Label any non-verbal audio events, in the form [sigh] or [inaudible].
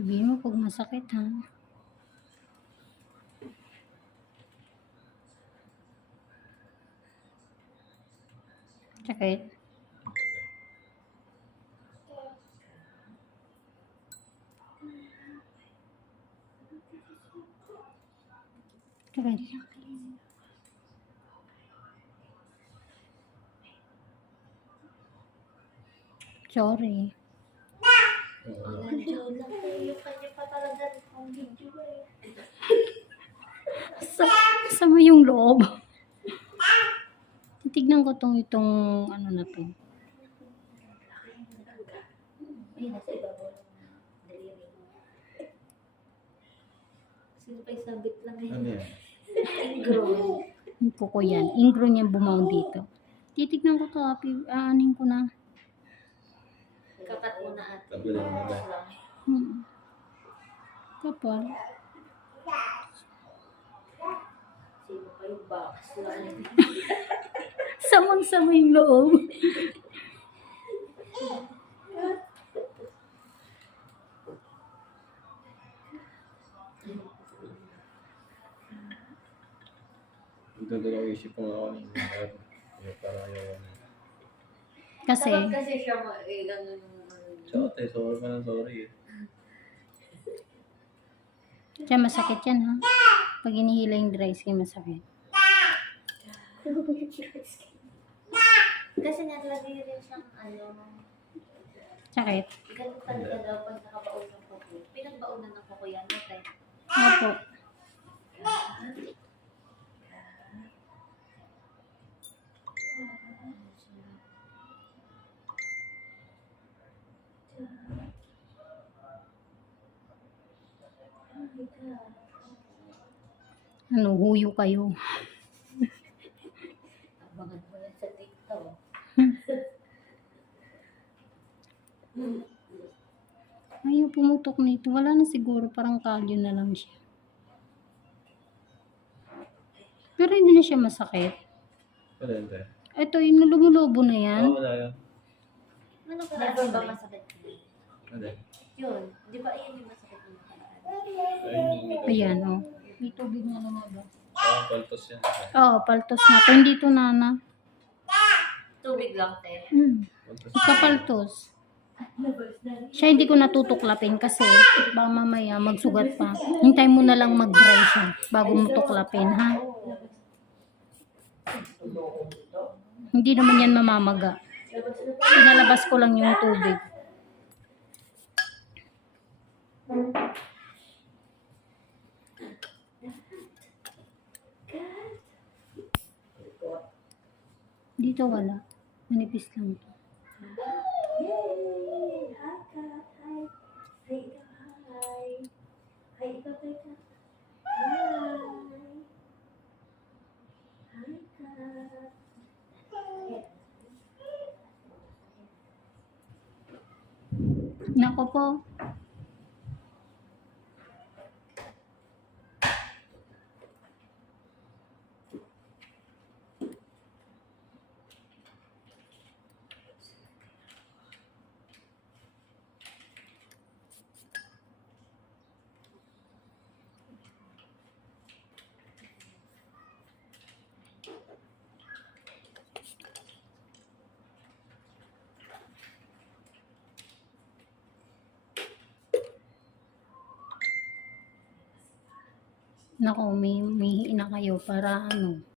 Sabihin mo pag masakit ha. Sakit. Sakit. Sorry. Nandiyo lang po yung kanya pa talaga ang video eh. Sa, sama yung loob. Titignan ko tong itong ano na to. Sino pa yung sabit lang Ano eh? yan? Ingro. Yung kuko yan. Ingro niya bumaw dito. Titignan ko to. Happy, aanin ko na. Kakat mo na at Kabila na ba? Hmm. Kapal. Sino pa yung box lang. [laughs] Samang-sama yung loob. Nagdadalaw isip ko ako ng yung para yung... Kasi, kasi siya eh, ganun ate, sorry ka na sorry kaya masakit yan ha. Pag inihila yung dry skin, masakit. Kasi naglagay rin siyang ano, Sakit. ganun talaga daw pag nakabaon ng kuko. Pinagbaunan ng kuko yan, ate. Opo. Ano, huyo kayo. Abangan mo yan sa TikTok. [laughs] Ayaw pumutok nito. Wala na siguro. Parang kalyo na lang siya. Pero hindi na siya masakit. Wala te. Ito, yung lumulobo na yan. Oo, wala yan. Ano ka Never ba masakit? Wala. Yun. Di ba iyan yung masakit yung nakaraan? Ayun yung... Ayan, oh. May tubig na lumabas. Oo, paltos yan. Oo, oh, paltos na to. Hindi to nana. Tubig lang, te. Hmm. Paltos. Kapaltos. Siya hindi ko natutuklapin kasi baka mamaya magsugat pa. Hintay mo na lang mag-dry siya bago mo tuklapin, ha? Hindi naman yan mamamaga. Pinalabas ko lang yung tubig. Dito wala. Manipis lang to. Yay! Hi, Nako, may, may na kayo para ano.